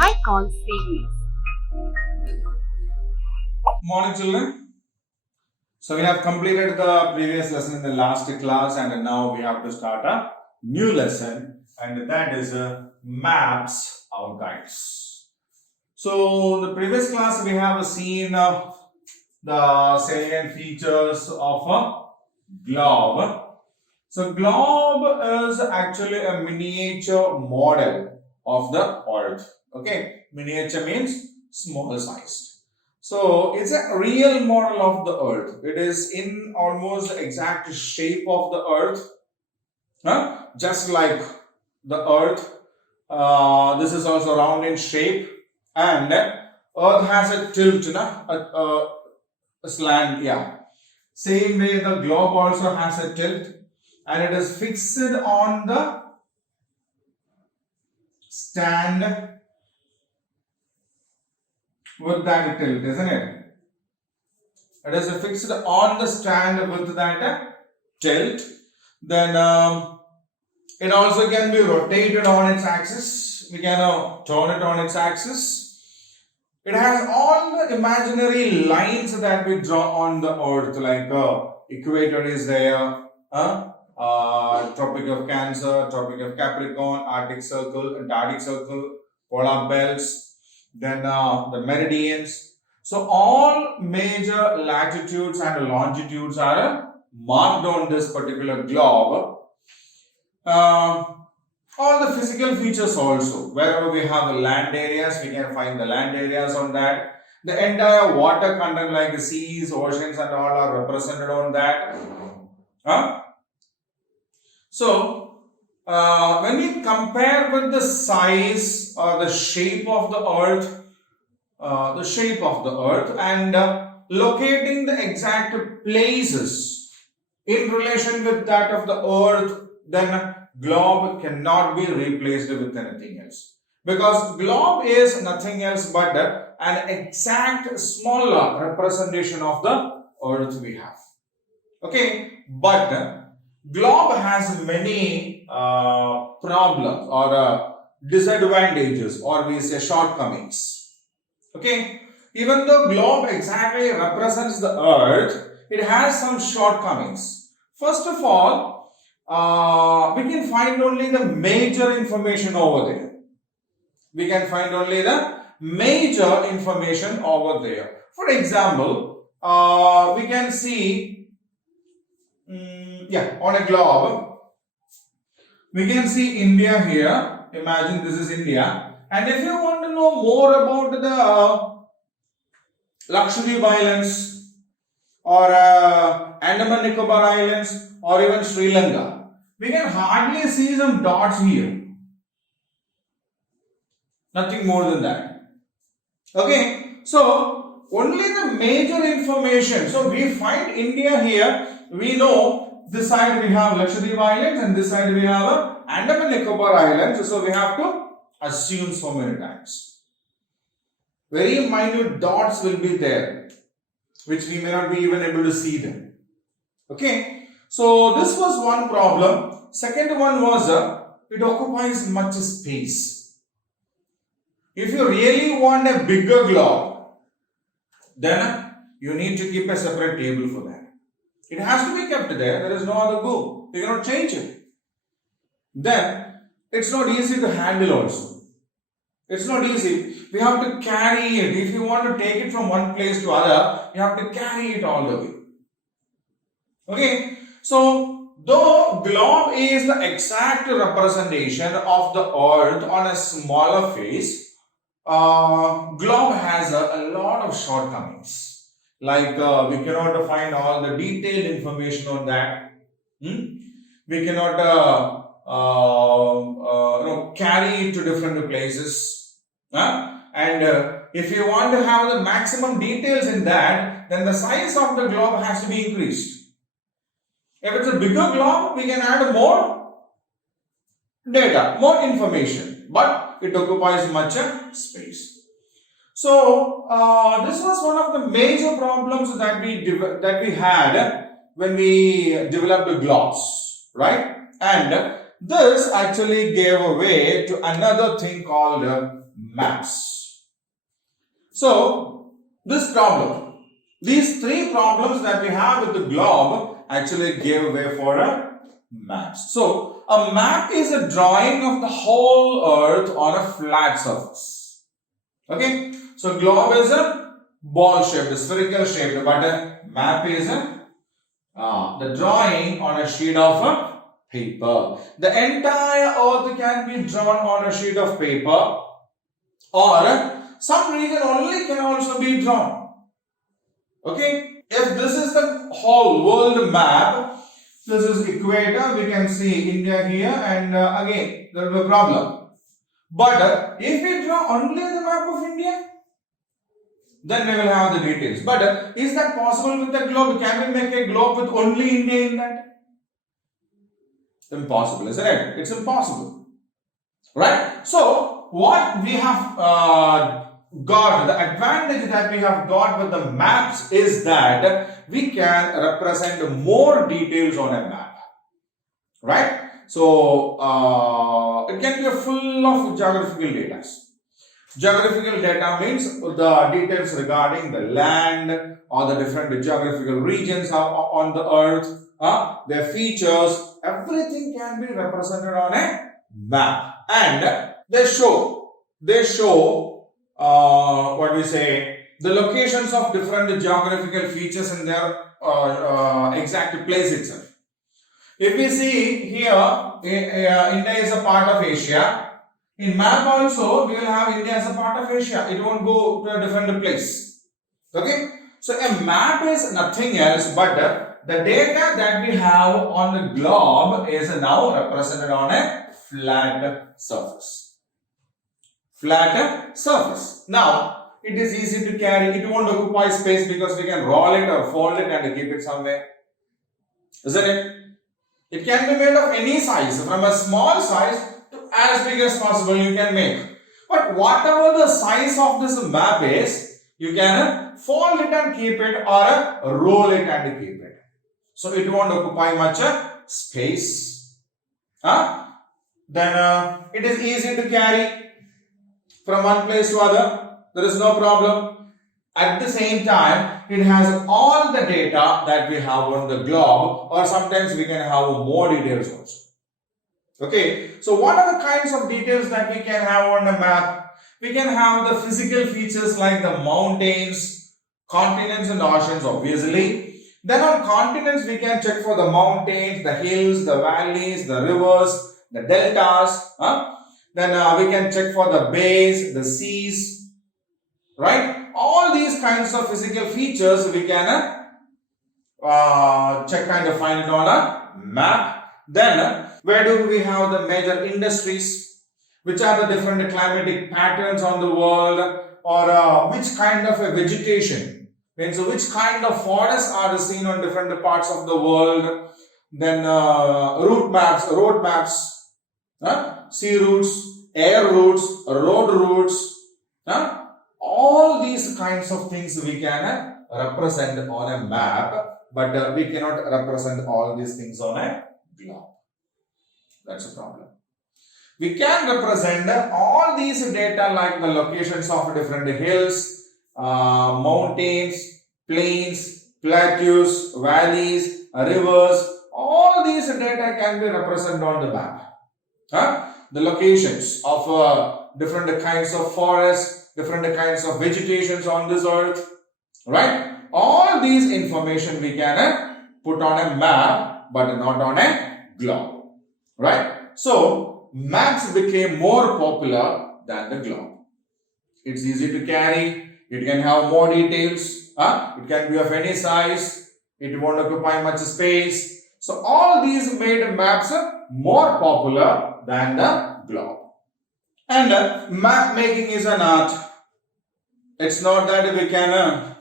high call series. Morning, children. So we have completed the previous lesson in the last class, and now we have to start a new lesson, and that is maps or guides. So in the previous class we have seen the salient features of a globe. So globe is actually a miniature model of the earth. Okay, miniature means small sized. So it's a real model of the earth. It is in almost the exact shape of the earth, just like the earth. This is also round in shape, and earth has a tilt, a slant. Yeah, same way the globe also has a tilt, and it is fixed on the stand with that tilt, isn't it? It is fixed on the stand with that tilt. Then it also can be rotated on its axis. We can turn it on its axis. It has all the imaginary lines that we draw on the earth, like equator is there, Tropic of Cancer, Tropic of Capricorn, Arctic Circle, Antarctic Circle, polar belts, then the meridians. So all major latitudes and longitudes are marked on this particular globe. All the physical features also. Wherever we have land areas, we can find the land areas on that. The entire water content like the seas, oceans and all are represented on that. So, when we compare with the size or the shape of the earth, and locating the exact places in relation with that of the earth, then globe cannot be replaced with anything else, because globe is nothing else but an exact smaller representation of the earth we have. Okay, but globe has many problems or disadvantages, or we say shortcomings. Okay, even though globe exactly represents the earth, it has some shortcomings. First of all, we can find only the major information over there. We can find only the major information over there. For example, we can see, on a globe, we can see India here. Imagine this is India. And if you want to know more about the Lakshadweep Islands or Andaman Nicobar Islands or even Sri Lanka, we can hardly see some dots here. Nothing more than that. Okay, so only the major information. So we find India here. We know this side we have Lakshadweep Islands and this side we have Andaman Nicobar Islands. So we have to assume so many times. Very minute dots will be there, which we may not be even able to see them. Okay, so this was one problem. Second one was it occupies much space. If you really want a bigger globe, then you need to keep a separate table for that. It has to be kept there. There is no other go. You cannot change it. Then it's not easy to handle also. It's not easy. We have to carry it. If you want to take it from one place to other, you have to carry it all the way. Okay. So, though globe is the exact representation of the earth on a smaller face, globe has a lot of shortcomings. Like we cannot find all the detailed information on that. We cannot carry it to different places, and if you want to have the maximum details in that, then the size of the globe has to be increased. If it's a bigger globe, we can add more data, more information, but it occupies much space. So this was one of the major problems that we had when we developed the globes, right? And this actually gave way to another thing called maps. So, this problem, these three problems that we have with the globe actually gave way for a maps. So, a map is a drawing of the whole earth on a flat surface. Okay, so globe is a ball shaped, spherical shaped, but a map is the drawing on a sheet of paper. The entire earth can be drawn on a sheet of paper, or some region only can also be drawn. Okay, if this is the whole world map, this is equator, we can see India here, and again there will be a problem. But if we draw only the map of India, then we will have the details. But is that possible with the globe? Can we make a globe with only India in that? Impossible, isn't it? It's impossible. Right? So, what we have got, the advantage that we have got with the maps is that we can represent more details on a map. Right? So, it can be full of geographical data. Geographical data means the details regarding the land or the different geographical regions on the earth, their features, everything can be represented on a map. And they show what we say, the locations of different geographical features in their exact place itself. If we see here, India is a part of Asia. In map also, we will have India as a part of Asia. It won't go to a different place. Okay? So, a map is nothing else but the data that we have on the globe is now represented on a flat surface. Flat surface. Now, it is easy to carry. It won't occupy space because we can roll it or fold it and keep it somewhere. Isn't it? It can be made of any size, from a small size to as big as possible you can make. But whatever the size of this map is, you can fold it and keep it, or roll it and keep it. So it won't occupy much space. Then it is easy to carry from one place to other. There is no problem. At the same time, it has all the data that we have on the globe, or sometimes we can have more details also. Okay, so what are the kinds of details that we can have on a map? We can have the physical features like the mountains, continents and oceans, obviously. Then on continents, we can check for the mountains, the hills, the valleys, the rivers, the deltas. Then we can check for the bays, the seas, right? All these kinds of physical features we can check and find it on a map. Then where do we have the major industries? Which are the different climatic patterns on the world, or which kind of a vegetation? Means which kind of forests are seen on different parts of the world? Then road maps, sea routes, air routes, road routes. All these kinds of things we can represent on a map, but we cannot represent all these things on a globe. That's a problem. We can represent all these data like the locations of different hills, mountains, plains, plateaus, valleys, rivers. All these data can be represented on the map. The locations of different kinds of forests, different kinds of vegetations on this earth, right? All these information we can put on a map, but not on a globe, right? So, maps became more popular than the globe. It's easy to carry, it can have more details, it can be of any size, it won't occupy much space. So, all these made maps more popular than the globe. And map making is an art. It's not that we can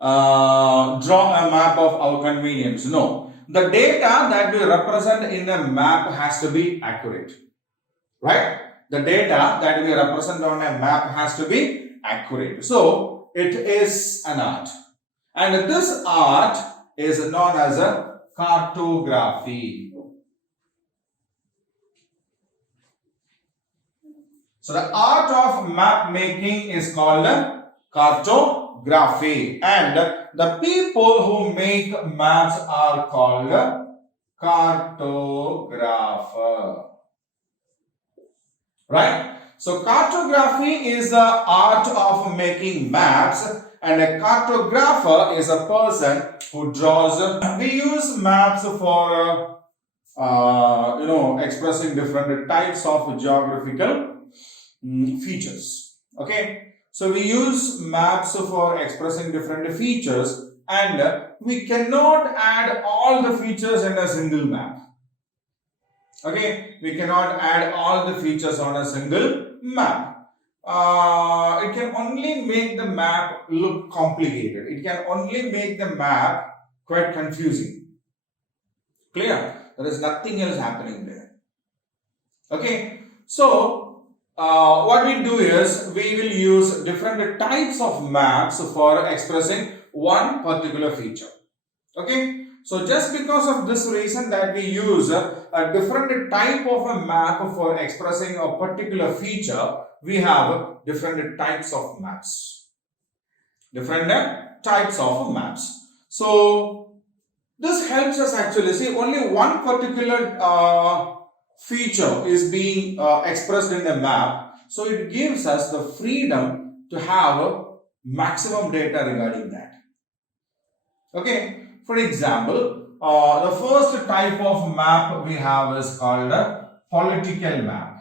draw a map of our convenience. No. The data that we represent in a map has to be accurate. Right? The data that we represent on a map has to be accurate. So, it is an art. And this art is known as a cartography. So the art of map making is called cartography, and the people who make maps are called cartographer. Right? So cartography is the art of making maps, and a cartographer is a person who draws. We use maps for expressing different types of geographical features. Okay, so we use maps for expressing different features, and we cannot add all the features in a single map. Okay, we cannot add all the features on a single map. It can only make the map look complicated. It can only make the map quite confusing. Clear? There is nothing else happening there. Okay, so what we do is we will use different types of maps for expressing one particular feature. Okay, so just because of this reason that we use a different type of a map for expressing a particular feature, we have different types of maps. Different types of maps. So this helps us actually see only one particular feature is being expressed in the map. So it gives us the freedom to have maximum data regarding that. Okay, for example, the first type of map we have is called a political map.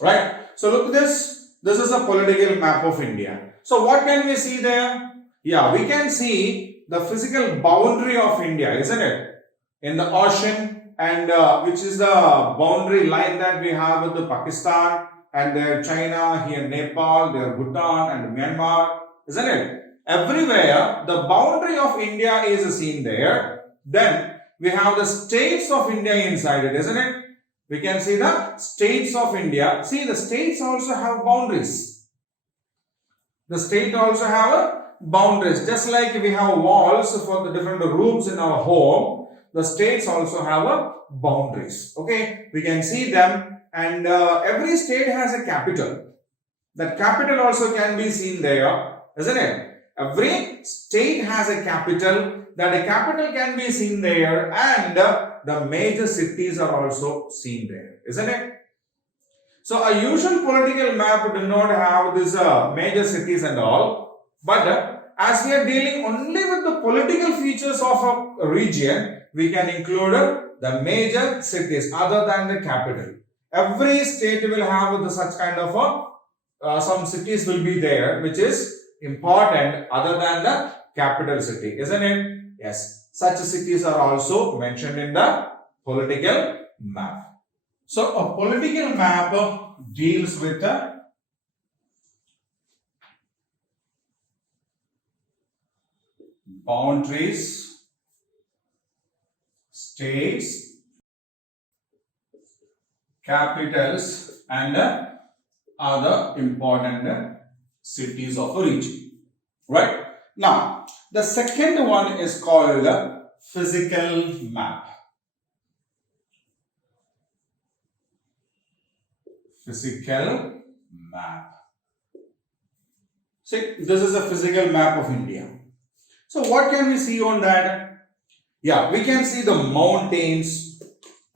Right? So look at this. This is a political map of India. So what can we see there? Yeah, we can see the physical boundary of India, isn't it? In the ocean, and which is the boundary line that we have with the Pakistan, and there China, here Nepal, there Bhutan and Myanmar, isn't it? Everywhere the boundary of India is seen there. Then we have the states of India inside it, isn't it? We can see the states of India. See, the states also have boundaries. The state also have boundaries. Just like we have walls for the different rooms in our home, the states also have boundaries. Okay, we can see them, and every state has a capital. That capital also can be seen there, isn't it? Every state has a capital. That a capital can be seen there, and the major cities are also seen there, isn't it? So a usual political map do not have these major cities and all, but as we are dealing only with the political features of a region, we can include the major cities other than the capital. Every state will have such kind of some cities will be there, which is important other than the capital city, isn't it? Yes, such cities are also mentioned in the political map. So a political map deals with the boundaries, states, capitals, and other important cities of a region. Right? Now, the second one is called physical map. Physical map. See, this is a physical map of India. So what can we see on that? Yeah, we can see the mountains,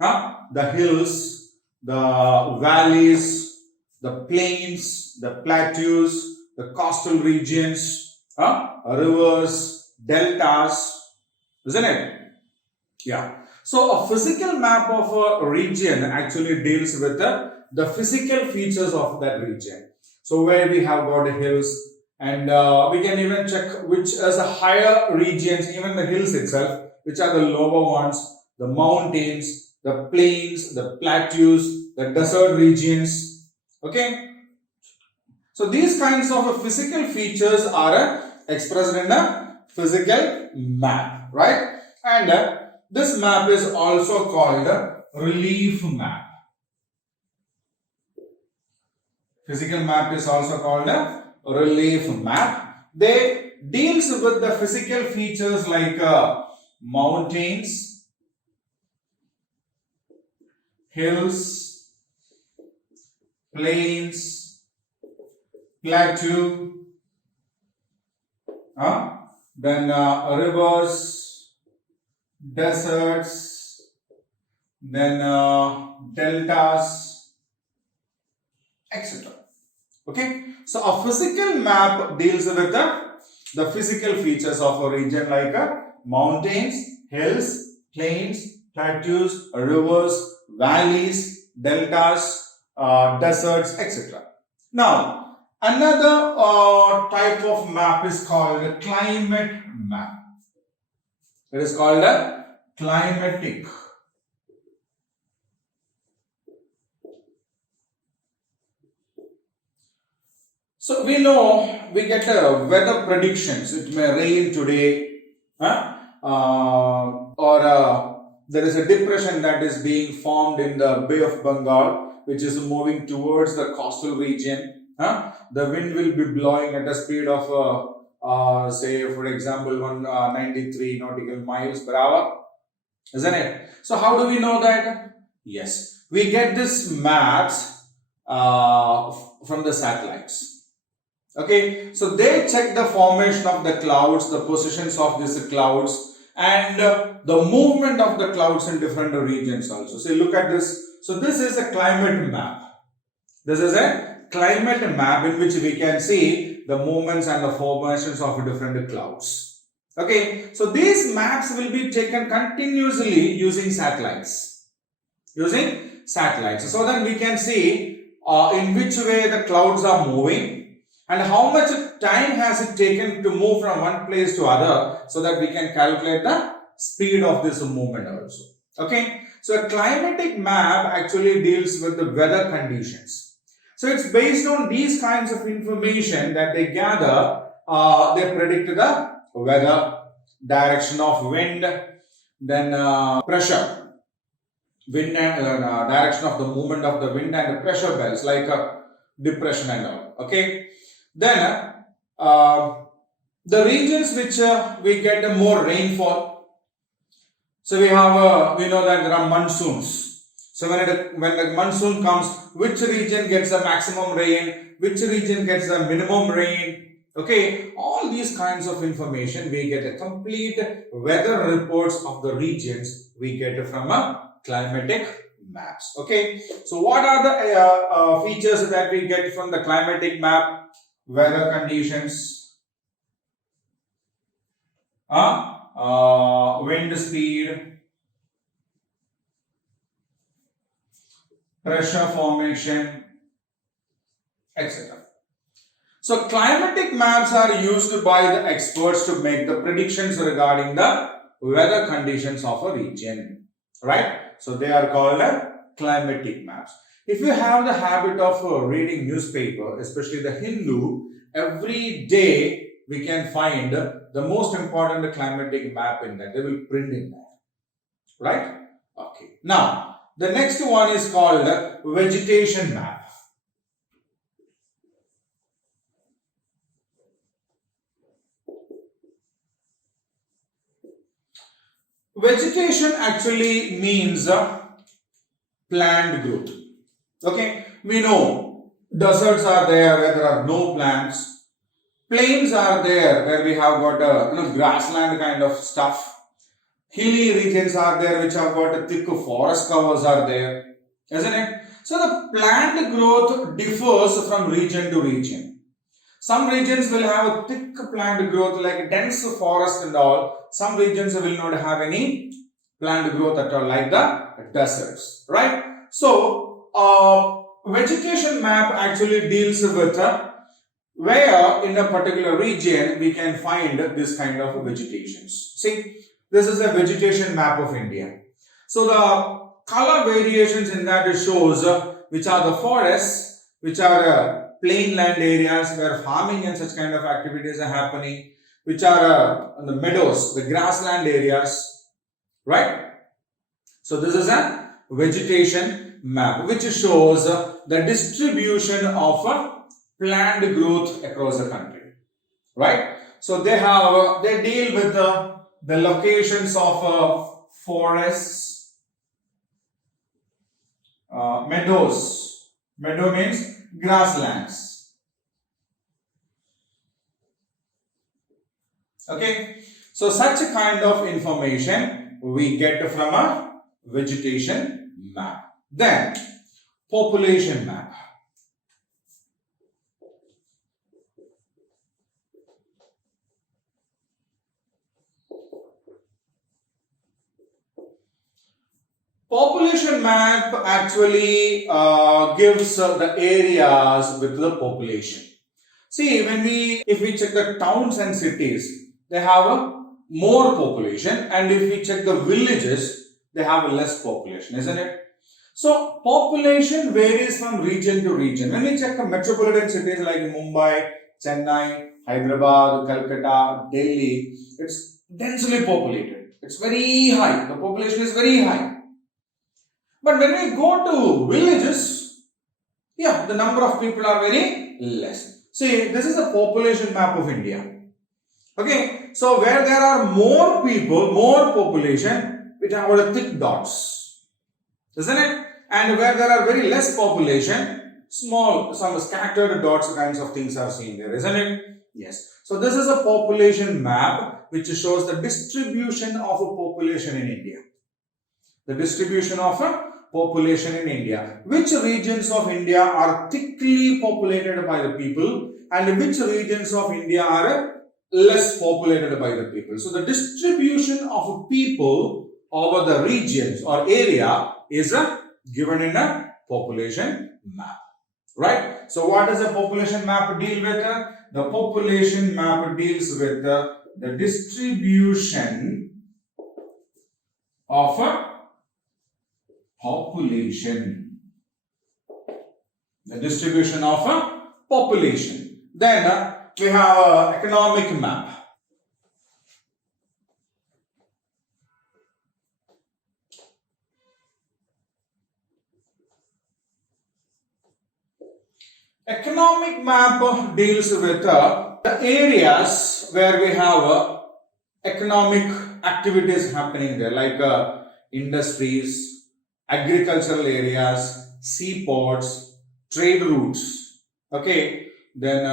the hills, the valleys, the plains, the plateaus, the coastal regions, rivers, deltas, isn't it? Yeah. So a physical map of a region actually deals with the physical features of that region. So where we have got hills, and we can even check which is the higher regions, even the hills itself, which are the lower ones, the mountains, the plains, the plateaus, the desert regions. Okay. So these kinds of physical features are expressed in a physical map, right? And this map is also called a relief map. Physical map is also called a relief map. They deals with the physical features like mountains, hills, plains, plateau, then rivers, deserts, then deltas, etc. Okay, so a physical map deals with the physical features of a region like mountains, hills, plains, plateaus, rivers, valleys, deltas, deserts, etc. Now, another type of map is called a climate map. It is called a climatic. So we know we get weather predictions. It may rain today, or there is a depression that is being formed in the Bay of Bengal, which is moving towards the coastal region. The wind will be blowing at a speed of, say, for example, 193 nautical miles per hour, isn't it? So how do we know that? Yes, we get this maps from the satellites. Okay, so they check the formation of the clouds, the positions of these clouds, and the movement of the clouds in different regions also. So look at this. So this is a climate map. This is a climate map in which we can see the movements and the formations of different clouds. Okay, so these maps will be taken continuously using satellites. So that we can see in which way the clouds are moving, and how much time has it taken to move from one place to other, so that we can calculate the speed of this movement also. Okay, so a climatic map actually deals with the weather conditions. So it's based on these kinds of information that they gather. They predict the weather, direction of wind, then pressure, wind and direction of the movement of the wind and the pressure belts like depression and all. Okay. Then the regions which we get more rainfall. So we have we know that there are monsoons. So when the monsoon comes, which region gets the maximum rain, which region gets the minimum rain. Okay, all these kinds of information we get a complete weather reports of the regions we get from a climatic maps. Okay, so what are the features that we get from the climatic map? Weather conditions, wind speed, pressure formation, etc. So climatic maps are used by the experts to make the predictions regarding the weather conditions of a region, right? So they are called climatic maps. If you have the habit of reading newspaper, especially the Hindu, every day we can find the most important climatic map in that. They will print in that, right? Okay. Now, the next one is called vegetation map. Vegetation actually means plant growth. Okay, we know deserts are there where there are no plants. Plains are there where we have got grassland kind of stuff. Hilly regions are there which have got a thick forest covers are there, isn't it? So the plant growth differs from region to region. Some regions will have a thick plant growth like dense forest and all. Some regions will not have any plant growth at all like the deserts, right? So vegetation map actually deals with where in a particular region we can find this kind of vegetations. See, this is a vegetation map of India. So the color variations in that it shows which are the forests, which are plain land areas where farming and such kind of activities are happening, which are the meadows, the grassland areas, right? So this is a vegetation map which shows the distribution of plant growth across the country, right? So they deal with the locations of forests, meadows. Meadow means grasslands. Okay. So such a kind of information we get from a vegetation map. Then population map. Population map actually gives the areas with the population. See, if we check the towns and cities, they have a more population, and if we check the villages, they have a less population, isn't it? So, population varies from region to region. When we check the metropolitan cities like Mumbai, Chennai, Hyderabad, Calcutta, Delhi, it's densely populated. It's very high. The population is very high. But when we go to villages, yeah, the number of people are very less. See, this is a population map of India. Okay, so where there are more people, more population, we have got thick dots, isn't it? And where there are very less population, small, some scattered dots kinds of things are seen there, isn't it? Yes. So this is a population map which shows the distribution of a population in India. The distribution of a population in India. Which regions of India are thickly populated by the people and which regions of India are less populated by the people. So the distribution of people over the regions or area is given in a population map. Right? So what does a population map deal with? The population map deals with the distribution of a population. The distribution of a population. Then we have an economic map. Economic map deals with the areas where we have economic activities happening there, like industries, agricultural areas, seaports, trade routes, okay, then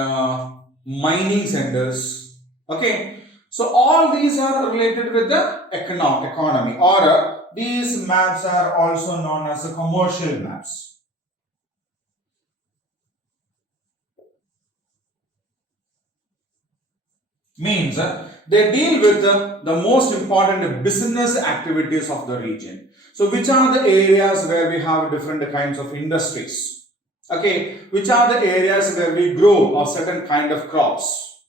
mining centers, okay. So all these are related with the economy, or these maps are also known as the commercial maps. Means they deal with the most important business activities of the region. So which are the areas where we have different kinds of industries? Okay, which are the areas where we grow a certain kind of crops?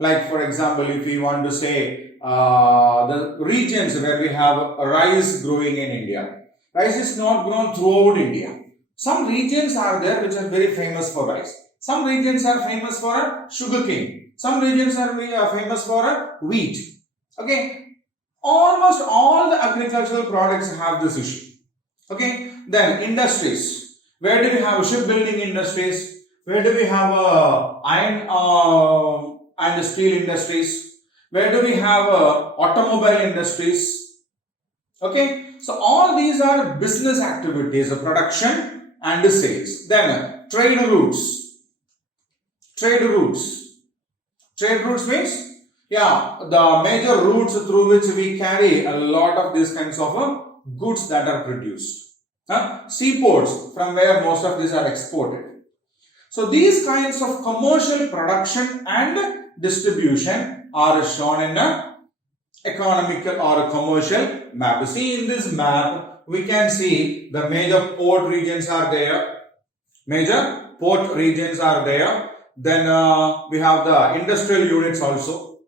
Like for example, if we want to say the regions where we have rice growing in India. Rice is not grown throughout India. Some regions are there which are very famous for rice. Some regions are famous for sugarcane. Some regions are famous for wheat. Okay, almost all the agricultural products have this issue. Okay, then industries. Where do we have shipbuilding industries? Where do we have iron and steel industries? Where do we have automobile industries? Okay, so all these are business activities of production and sales. Then trade routes. Trade routes. Trade routes means, yeah, the major routes through which we carry a lot of these kinds of goods that are produced. Seaports, from where most of these are exported. So these kinds of commercial production and distribution are shown in a economical or a commercial map. See, in this map, we can see the major port regions are there. Major port regions are there. Then we have the industrial units also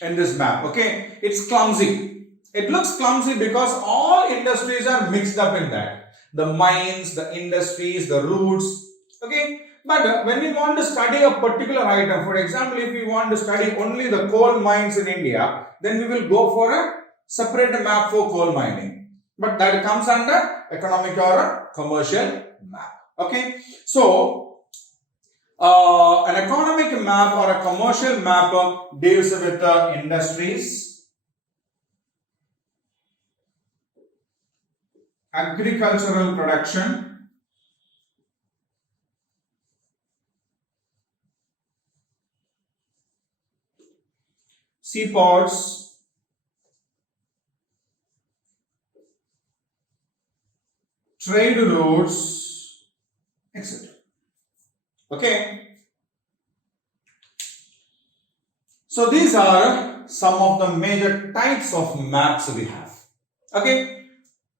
in this map. Okay, it's clumsy. It looks clumsy because all industries are mixed up in that. The mines, the industries, the routes. Okay, but when we want to study a particular item, for example, if we want to study only the coal mines in India, then we will go for a separate map for coal mining. But that comes under economic or commercial map. Okay, so an economic map or a commercial map deals with industries, agricultural production, seaports, trade routes, etc. Okay. So these are some of the major types of maps we have. Okay.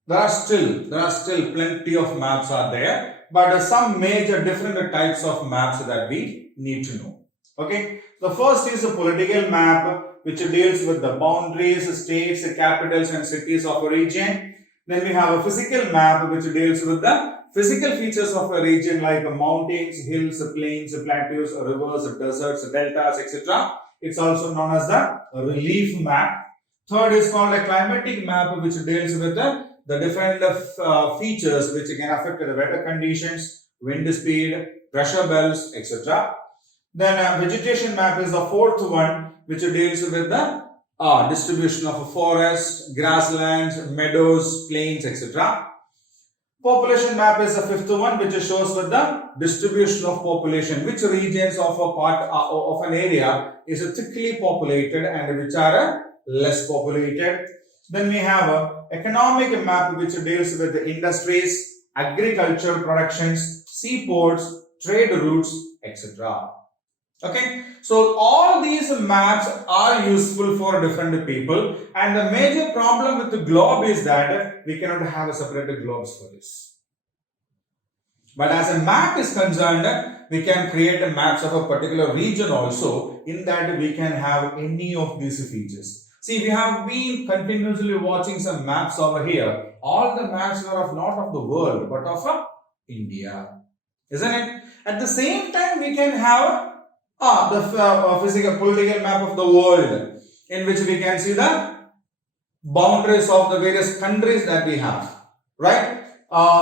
There are still plenty of maps are there, but some major different types of maps that we need to know. Okay. The first is a political map which deals with the boundaries, states, capitals and cities of a region. Then we have a physical map which deals with the physical features of a region like mountains, hills, plains, plateaus, rivers, deserts, deltas, etc. It's also known as the relief map. Third is called a climatic map which deals with the different features which can affect the weather conditions, wind speed, pressure belts, etc. Then vegetation map is the fourth one which deals with the distribution of forests, grasslands, meadows, plains, etc. Population map is the fifth one which shows with the distribution of population, which regions of a part of an area is thickly populated and which are less populated. Then we have a economic map which deals with the industries, agricultural productions, seaports, trade routes, etc. Okay, so all these maps are useful for different people, and the major problem with the globe is that we cannot have a separate globes for this. But as a map is concerned, we can create a maps of a particular region also. In that we can have any of these features. See, we have been continuously watching some maps over here. All the maps are of not of the world but of India, isn't it? At the same time, we can have the physical political map of the world, in which we can see the boundaries of the various countries that we have, right?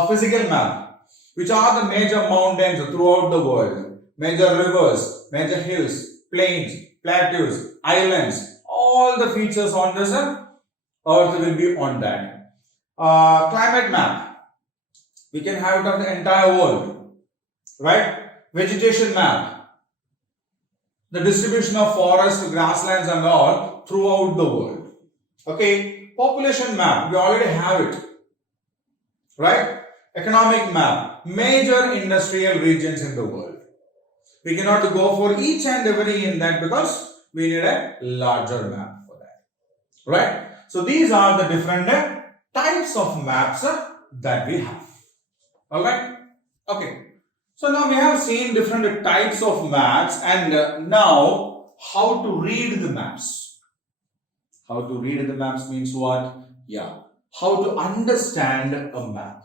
Physical map, which are the major mountains throughout the world, major rivers, major hills, plains, plateaus, islands, all the features on this earth will be on that. Climate map, we can have it of the entire world, right? Vegetation map, the distribution of forests, grasslands and all throughout the world. Okay, population map, we already have it, right? Economic map, major industrial regions in the world. We cannot go for each and every in that because we need a larger map for that, right? So these are the different types of maps that we have. All right. Okay. So now we have seen different types of maps, and now how to read the maps. How to read the maps means what? Yeah. How to understand a map.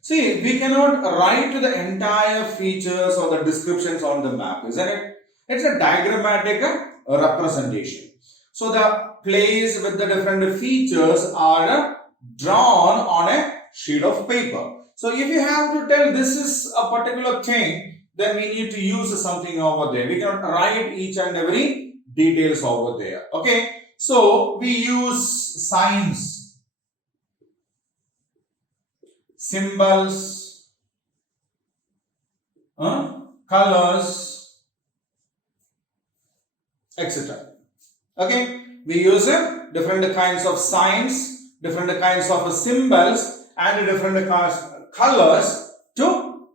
See, we cannot write the entire features or the descriptions on the map, isn't it? It's a diagrammatic representation. So the place with the different features are drawn on a sheet of paper. So if you have to tell this is a particular thing, then we need to use something over there. We cannot write each and every details over there. Okay. So we use signs, symbols, colors, etc. Okay. We use different kinds of signs, different kinds of symbols and different kinds of colors to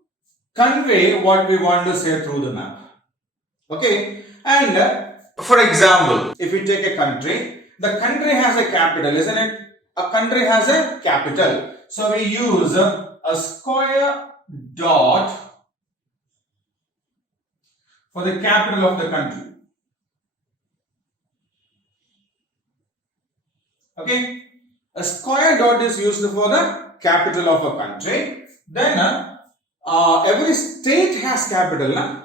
convey what we want to say through the map. Okay, and for example, if we take a country, the country has a capital, isn't it? A country has a capital. So we use a square dot for the capital of the country. Okay, a square dot is used for the capital of a country. Then every state has capital.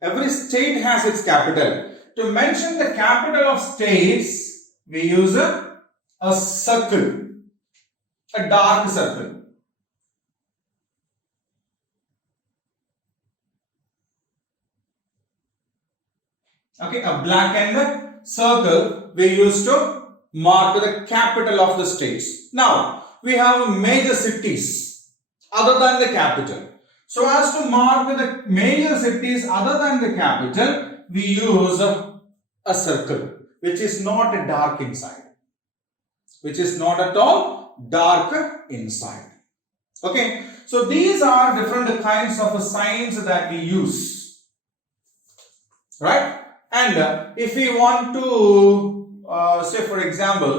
Every state has its capital. To mention the capital of states, we use a circle, a dark circle. Okay, a blackened circle we use to mark the capital of the states. Now, we have major cities other than the capital. So as to mark the major cities other than the capital, we use a circle which is not dark inside. Which is not at all dark inside. Okay. So these are different kinds of signs that we use. Right? And if we want to say for example,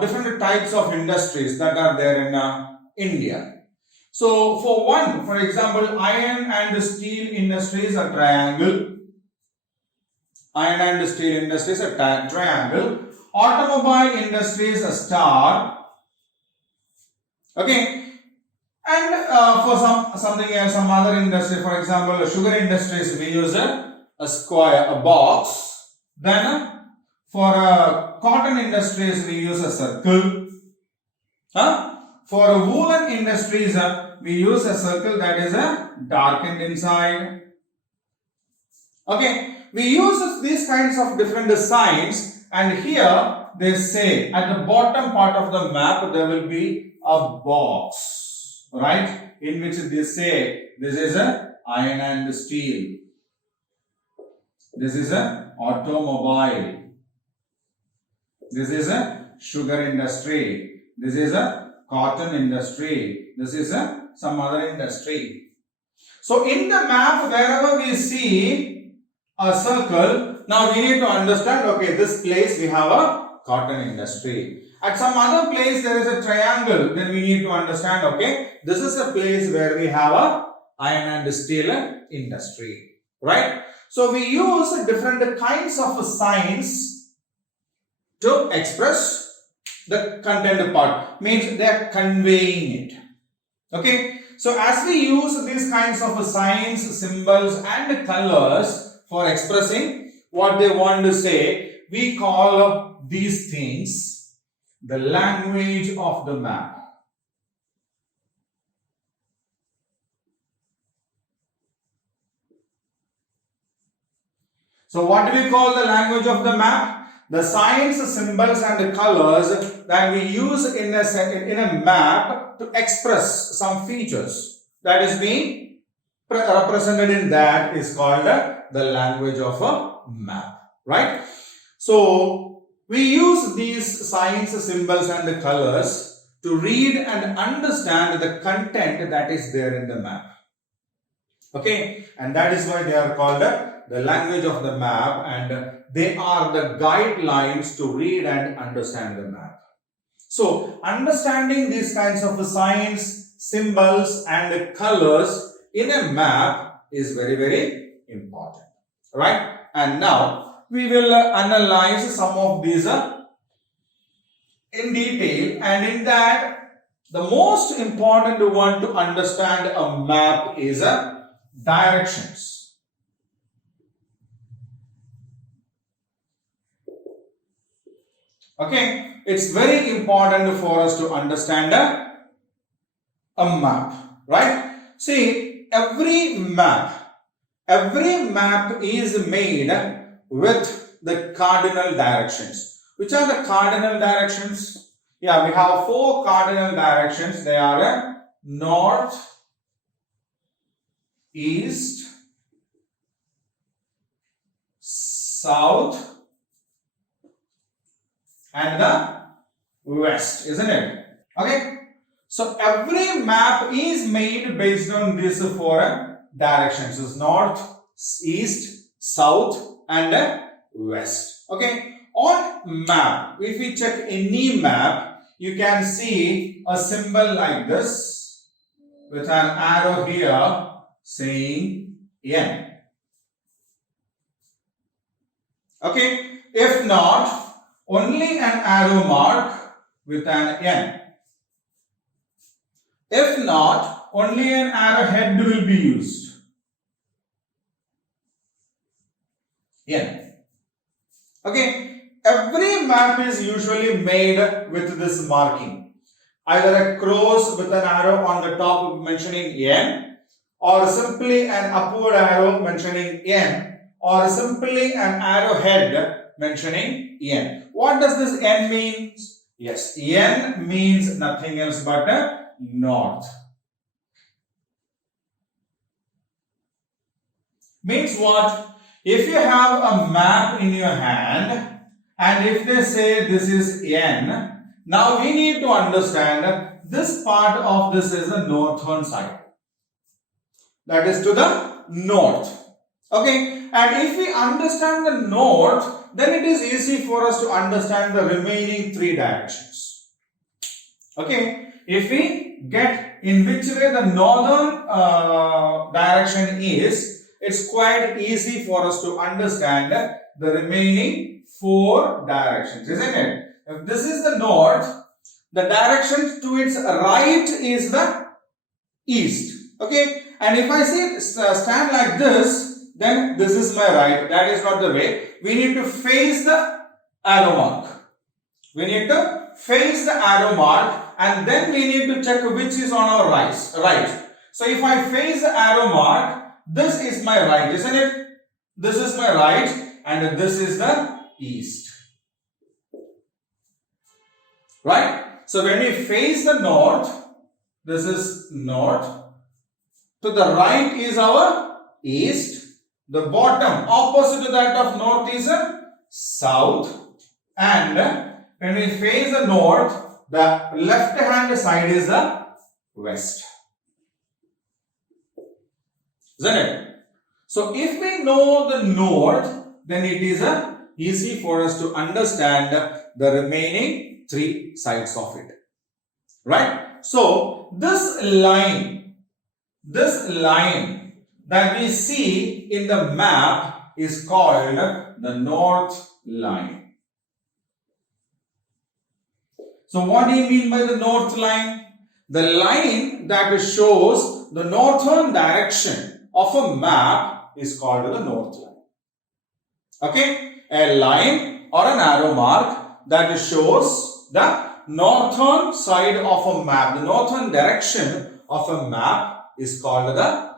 different types of industries that are there in India. So for one, for example, iron and steel industries are triangle. Iron and steel industries are triangle. Automobile industries a star. Okay. And for some other industry, for example, sugar industries, we use a square, a box. Then for cotton industries, we use a circle. For woolen industries, we use a circle that is darkened inside. Okay, we use these kinds of different signs, and here they say at the bottom part of the map there will be a box, right? In which they say this is a iron and steel. This is a automobile. This is a sugar industry. This is a cotton industry. This is some other industry. So in the map, wherever we see a circle, now we need to understand, okay, this place we have a cotton industry. At some other place there is a triangle, then we need to understand, okay, this is a place where we have a iron and steel industry, right? So we use different kinds of signs to express the content part, means they are conveying it. Okay, so as we use these kinds of signs, symbols and colors for expressing what they want to say, we call these things the language of the map. So what do we call the language of the map? The signs, symbols and the colors that we use in a map to express some features that is being represented in that is called the language of a map, right? So we use these signs, symbols and the colors to read and understand the content that is there in the map. Okay, and that is why they are called the language of the map, and they are the guidelines to read and understand the map. So understanding these kinds of signs, symbols and colors in a map is very, very important, right? And now we will analyze some of these in detail, and in that the most important one to understand a map is directions. Okay, it's very important for us to understand a map, right? See, every map is made with the cardinal directions. Which are the cardinal directions? Yeah, we have 4 cardinal directions. They are north, east, south and the west, isn't it? Okay. So every map is made based on these 4 directions. It's north, east, south and west. Okay. On map, if we check any map, you can see a symbol like this with an arrow here saying N. Okay. If not, only an arrow mark with an N. If not, only an arrowhead will be used. N. Okay. Every map is usually made with this marking. Either a cross with an arrow on the top mentioning N, or simply an upward arrow mentioning N, or simply an arrowhead mentioning N. What does this N mean? Yes, N means nothing else but north. Means what? If you have a map in your hand and if they say this is N, now we need to understand this part of this is the northern side. That is to the north. Okay, and if we understand the north, then it is easy for us to understand the remaining three directions. Okay, if we get in which way the northern direction is, it's quite easy for us to understand the remaining four directions, isn't it? If this is the north, the direction to its right is the east. Okay, and if I say stand like this, then this is my right. That is not the way. We need to face the arrow mark. We need to face the arrow mark and then we need to check which is on our right. So if I face the arrow mark, this is my right, isn't it? This is my right and this is the east. Right? So when we face the north, this is north. To the right is our east. The bottom opposite to that of north is south. And when we face the north, the left hand side is the west. Isn't it? So if we know the north, then it is easy for us to understand the remaining three sides of it. Right? So this line that we see in the map is called the north line. So what do you mean by the north line? The line that shows the northern direction of a map is called the north line. Okay? A line or an arrow mark that shows the northern side of a map, the northern direction of a map is called the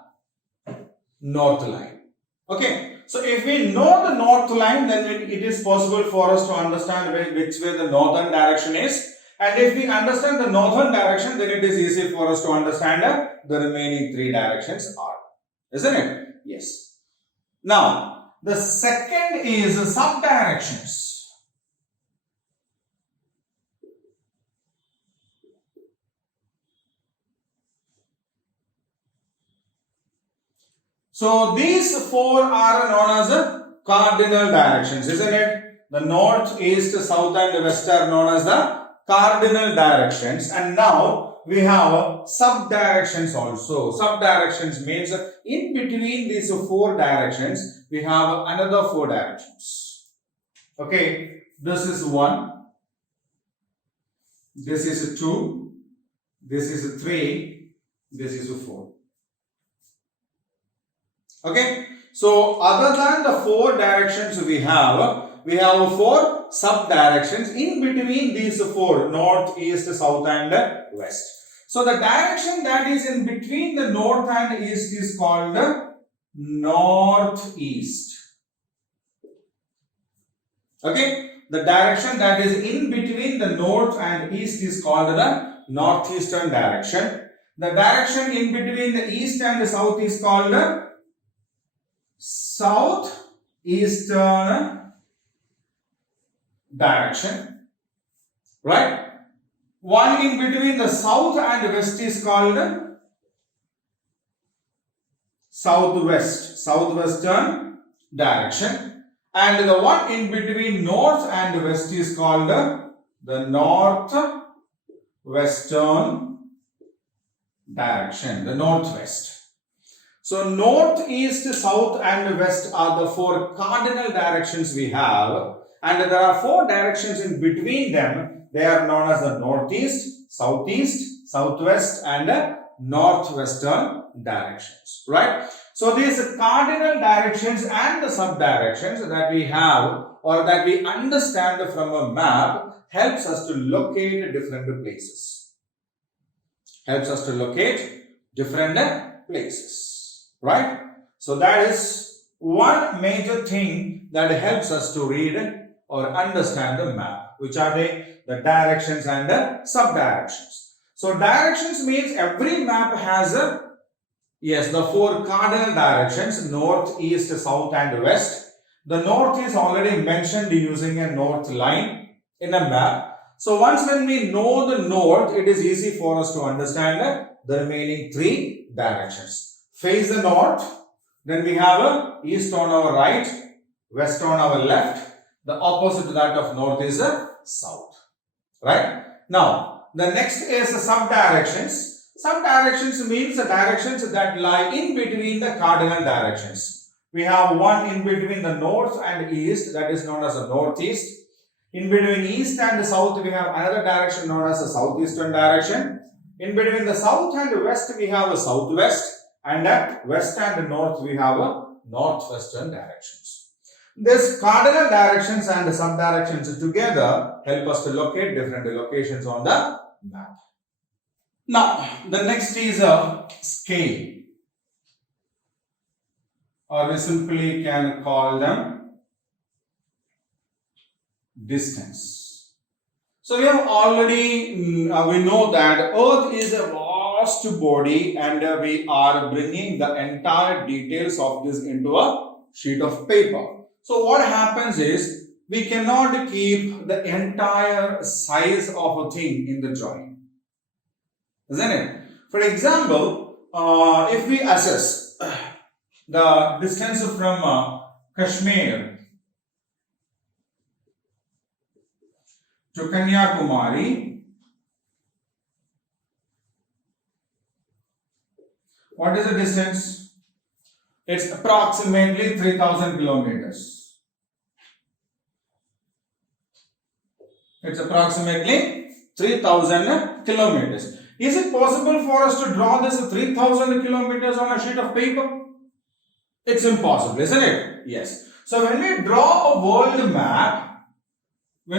north line. Okay, so if we know the north line, then it is possible for us to understand which way the northern direction is. And if we understand the northern direction, then it is easy for us to understand the remaining three directions are. Isn't it? Yes. Now, the second is subdirections. So these four are known as cardinal directions, isn't it? The north, east, south and west are known as the cardinal directions. And now we have sub-directions also. Sub-directions means in between these four directions, we have another four directions. Okay, this is 1, this is 2, this is 3, this is 4. Okay, so other than the four directions we have four sub-directions in between these four, north, east, south and west. So the direction that is in between the north and east is called northeast. Okay, the direction that is in between the north and east is called the northeastern direction. The direction in between the east and the south is called the southeastern direction, right? One in between the south and west is called southwestern direction, and the one in between north and west is called the northwestern direction, the northwest. So north, east, south and west are the four cardinal directions we have, and there are four directions in between them. They are known as the northeast, southeast, southwest and northwestern directions, right? So these cardinal directions and the sub-directions that we have or that we understand from a map helps us to locate different places. Helps us to locate different places. Right? So that is one major thing that helps us to read or understand the map. Which are they? The directions and the sub-directions. So directions means every map has the four cardinal directions: north, east, south and west. The north is already mentioned using a north line in a map. So once when we know the north, it is easy for us to understand the remaining three directions. Face the north, then we have a east on our right, west on our left. The opposite to that of north is a south. Right? Now, the next is the sub-directions. Sub-directions means the directions that lie in between the cardinal directions. We have one in between the north and east, that is known as the northeast. In between east and south, we have another direction known as the southeastern direction. In between the south and west, we have a southwest. And at west and north, we have a northwestern directions. This cardinal directions and the sub-directions together help us to locate different locations on the map. Now, the next is a scale, or we simply can call them distance. So we have already, we know that Earth is a vast body and we are bringing the entire details of this into a sheet of paper. So what happens is, we cannot keep the entire size of a thing in the drawing. Isn't it? For example, if we assess the distance from Kashmir to Kanyakumari, what is the distance? It's approximately 3000 kilometers. It's approximately 3000 kilometers. Is it possible for us to draw this 3000 kilometers on a sheet of paper? It's impossible, isn't it? Yes. So when we draw a world map, we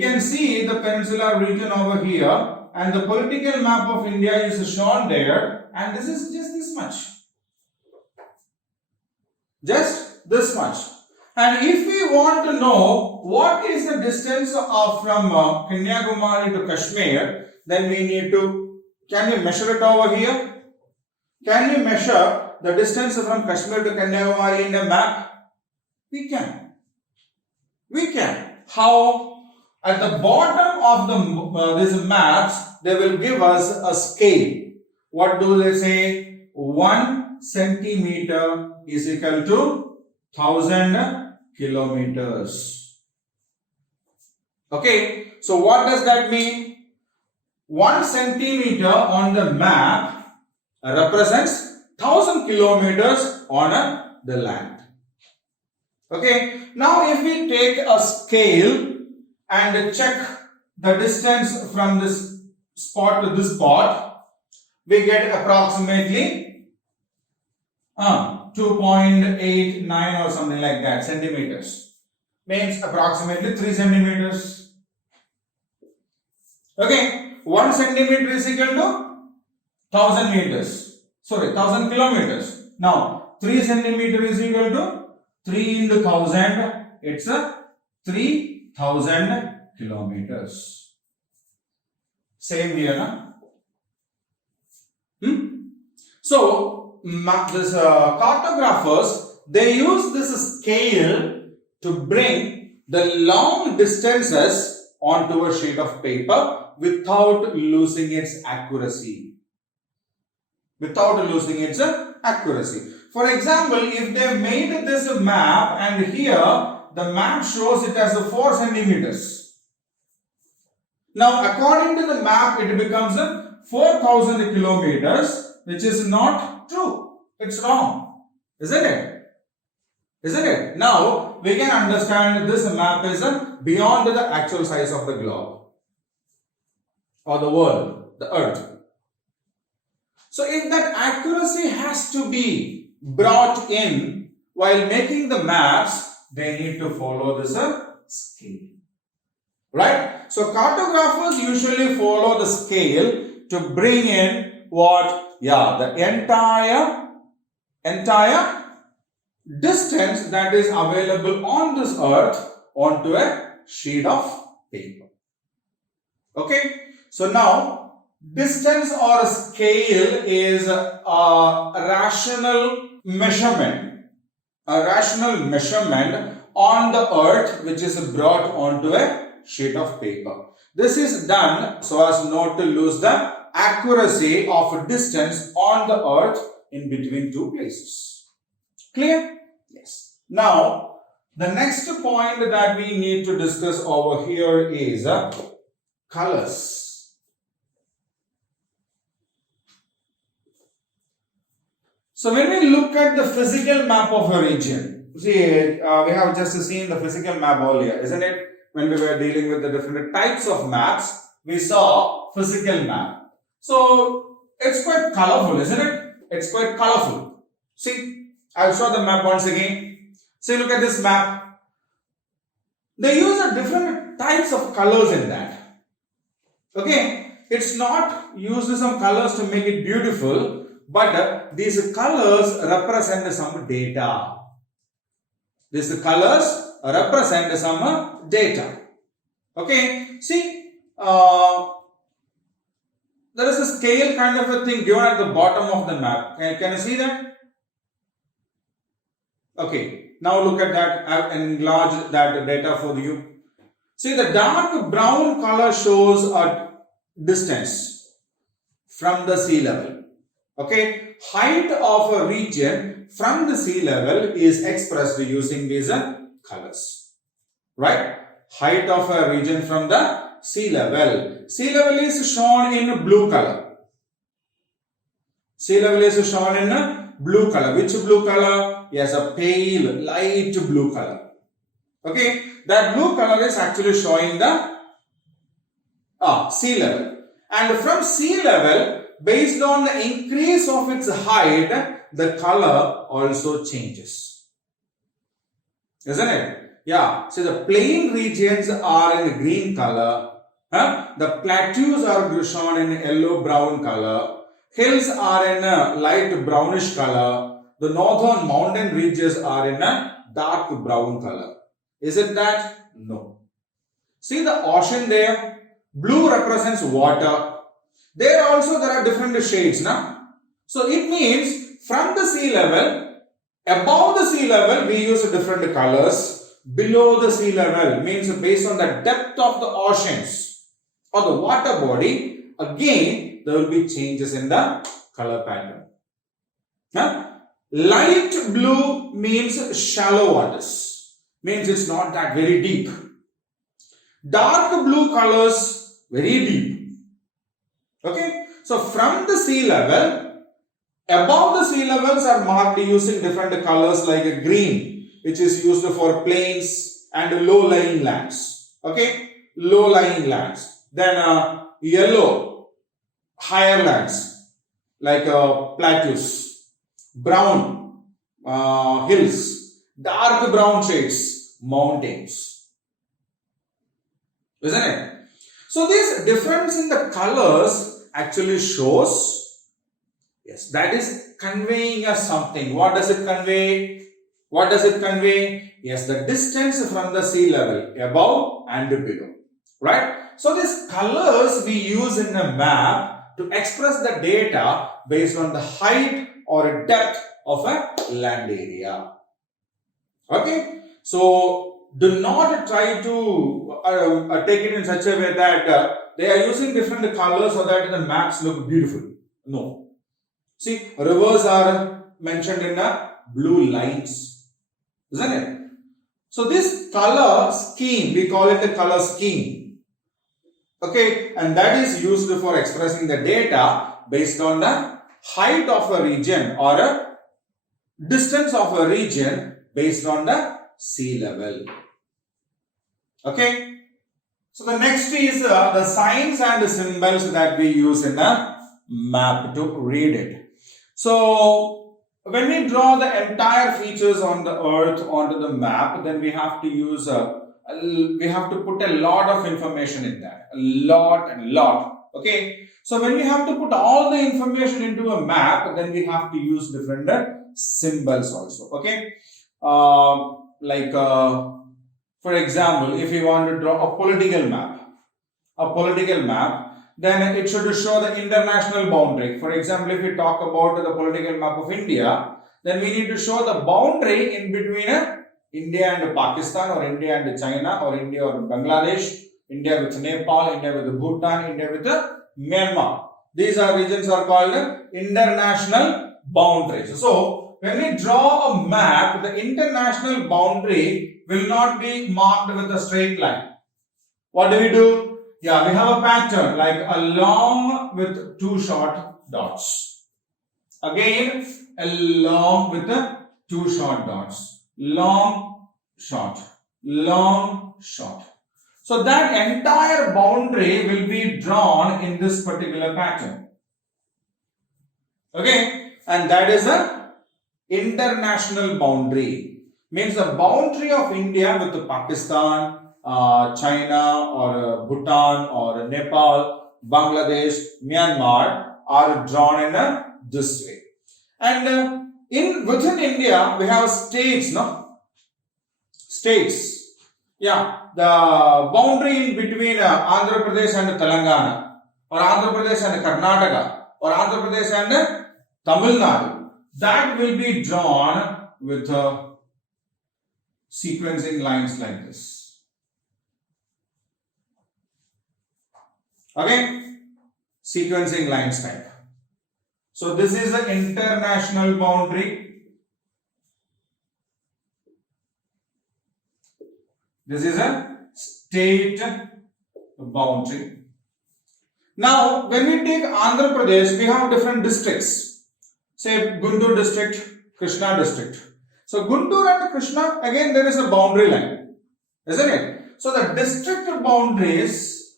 can see the peninsular region over here, and the political map of India is shown there, and this is just this much. Just this much. And if we want to know what is the distance from Kanyakumari to Kashmir, then we need to, can we measure it over here? Can we measure the distance from Kashmir to Kanyakumari in a map? We can. We can. How? At the bottom of these maps, they will give us a scale. What do they say? 1 centimeter is equal to 1000 kilometers. Okay, so what does that mean? 1 centimeter on the map represents 1000 kilometers on the land. Okay, now if we take a scale and check the distance from this spot to this spot, we get approximately 2.89 or something like that centimeters. Means approximately 3 centimeters. Okay, 1 centimeter is equal to 1000 meters. Sorry, 1000 kilometers. Now, 3 centimeter is equal to 3 into 1000. It's a 3000 kilometers. Same here, na? So, this cartographers, they use this scale to bring the long distances onto a sheet of paper without losing its accuracy. Without losing its accuracy. For example, if they made this map and here the map shows it as 4 centimeters. Now, according to the map, it becomes 4000 kilometers, which is not true. It's wrong. Isn't it? Isn't it? Now, we can understand this map is beyond the actual size of the globe or the world, the earth. So, if that accuracy has to be brought in while making the maps, they need to follow this scale. Right? So, cartographers usually follow the scale to bring in what? Yeah, the entire distance that is available on this earth onto a sheet of paper. Okay, so now distance or scale is a rational measurement, on the earth which is brought onto a sheet of paper. This is done so as not to lose the accuracy of distance on the earth in between two places. Clear? Yes. Now, the next point that we need to discuss over here is colors. So when we look at the physical map of a region, see, we have just seen the physical map earlier, isn't it? When we were dealing with the different types of maps, we saw physical map. So it's quite colorful, isn't it? It's quite colorful. See, I'll show the map once again. See, look at this map. They use different types of colors in that. Okay, it's not used some colors to make it beautiful, but these colors represent some data. These colors represent some data. Okay, see, there is a scale kind of a thing given at the bottom of the map. Can you see that? Okay, now look at that. I've enlarged that data for you. See, the dark brown color shows a distance from the sea level. Okay, height of a region from the sea level is expressed using these colors. Right? Height of a region from the sea level. Sea level is shown in blue color. Sea level is shown in blue color. Which blue color? Yes, a pale, light blue color. Okay, that blue color is actually showing the sea level. And from sea level, based on the increase of its height, the color also changes. Isn't it? Yeah, so the plain regions are in green color. The plateaus are shown in yellow-brown color. Hills are in a light brownish color. The northern mountain regions are in a dark brown color. Is it that? No. See the ocean there? Blue represents water. There also there are different shades. So it means from the sea level, above the sea level we use different colors. Below the sea level means based on the depth of the oceans or the water body, again there will be changes in the color pattern. Light blue means shallow waters, means it's not that very deep. Dark blue colors very deep. Okay, so from the sea level, above the sea levels are marked using different colors like green, which is used for plains and low-lying lands. Okay, low-lying lands. Then yellow, higher lands like plateaus. Brown, hills. Dark brown shades, mountains. Isn't it? So this difference in the colors actually shows, yes, that is conveying us something. What does it convey? What does it convey? Yes, the distance from the sea level, above and below. Right? So these colors we use in a map to express the data based on the height or depth of a land area. Okay? So do not try to take it in such a way that they are using different colors so that the maps look beautiful. No. See, rivers are mentioned in blue lines. Isn't it? So this color scheme, we call it the color scheme. Okay, and that is used for expressing the data based on the height of a region or a distance of a region based on the sea level. Okay, so the next is the signs and the symbols that we use in a map to read it. So when we draw the entire features on the earth onto the map, then we have to use we have to put a lot of information in that, a lot. Okay, so when we have to put all the information into a map, then we have to use different symbols also. Okay, like For example, if you want to draw a political map, then it should show the international boundary. For example, if we talk about the political map of India, then we need to show the boundary in between India and Pakistan, or India and China, or India or Bangladesh, India with Nepal, India with Bhutan, India with Myanmar. These are regions are called international boundaries. So, when we draw a map, the international boundary will not be marked with a straight line. What do we do? Yeah, we have a pattern like a long with two short dots. Again, a long with two short dots. Long, short, long, short. So that entire boundary will be drawn in this particular pattern. Okay, and that is a international boundary. Means the boundary of India with Pakistan, China, or Bhutan, or Nepal, Bangladesh, Myanmar are drawn in this way. And within India we have states, no? States. Yeah, the boundary in between Andhra Pradesh and Telangana, or Andhra Pradesh and Karnataka, or Andhra Pradesh and Tamil Nadu, that will be drawn with sequencing lines like this. Okay, sequencing lines type. So this is the international boundary. This is a state boundary. Now, when we take Andhra Pradesh, we have different districts. Say Guntur district, Krishna district. So Guntur and Krishna, again there is a boundary line, isn't it? So the district boundaries,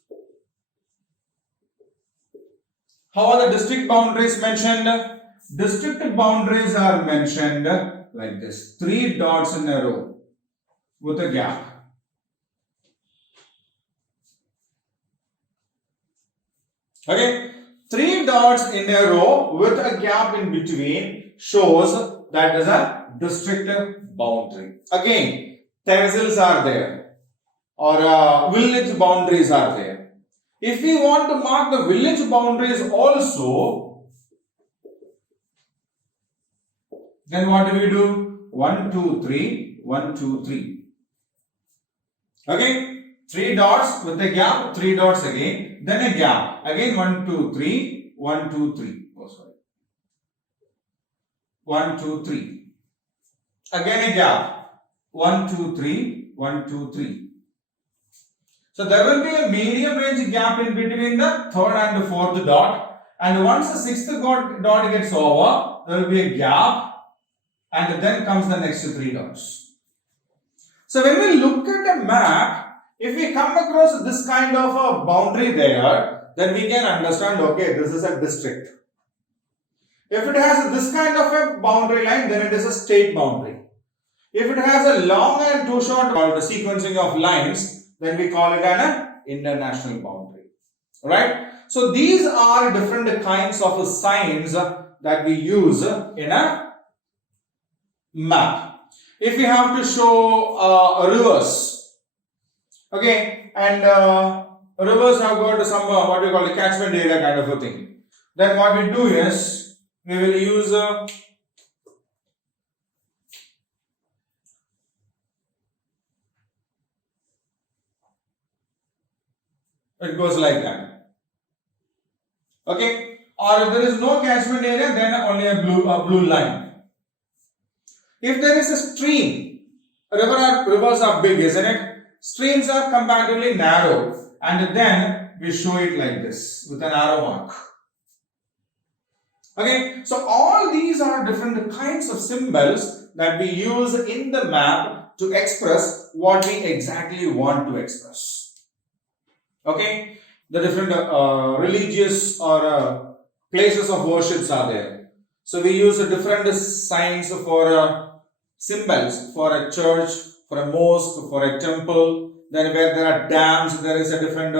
how are the district boundaries mentioned? District boundaries are mentioned like this, 3 dots in a row with a gap. Okay, 3 dots in a row with a gap in between shows that is a district boundary. Again, tehsils are there, or village boundaries are there. If we want to mark the village boundaries also, then what do we do? 1, 2, 3, 1, 2, 3. Okay. 3 dots with a gap, 3 dots again, then a gap, again 1, 2, 3, 1, 2, 3. Oh, sorry. 1, 2, 3. Again a gap, 1, 2, 3, 1, 2, 3. So there will be a medium range gap in between the third and the fourth dot, and once the sixth dot gets over, there will be a gap, and then comes the next 3 dots. So when we look at a map, if we come across this kind of a boundary there, then we can understand, okay, this is a district. If it has this kind of a boundary line, then it is a state boundary. If it has a long and too short, or the sequencing of lines, then we call it an international boundary. Right? So these are different kinds of signs that we use in a map. If we have to show rivers, okay, and rivers have got some what we call the catchment area kind of a thing, then what we do is we will use it goes like that. Okay, or if there is no catchment area, then only a blue line. If there is a stream, rivers are big, isn't it? Streams are comparatively narrow, and then we show it like this with an arrow mark. Okay, so all these are different kinds of symbols that we use in the map to express what we exactly want to express. Okay, the different religious or places of worships are there. So we use different signs for symbols for a church, for a mosque, for a temple. Then where there are dams, there is a different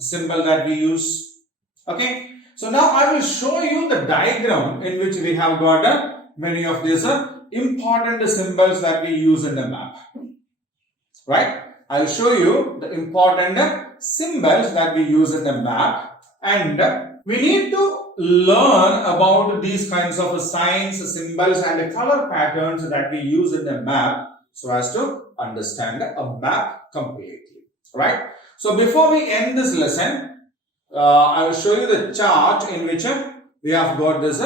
symbol that we use. Okay. So now I will show you the diagram in which we have got many of these important symbols that we use in the map. Right? I'll show you the important symbols that we use in the map, and we need to learn about these kinds of signs, symbols and color patterns that we use in the map so as to understand a map completely. Right? So before we end this lesson, I will show you the chart in which we have got this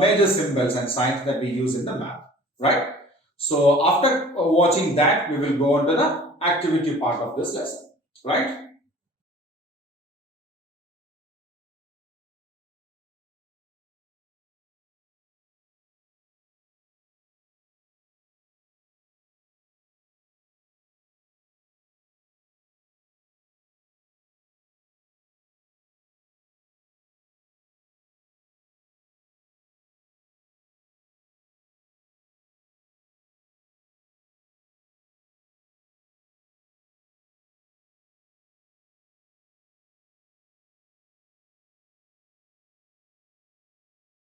major symbols and signs that we use in the map. Right? So after watching that, we will go on to the activity part of this lesson. Right?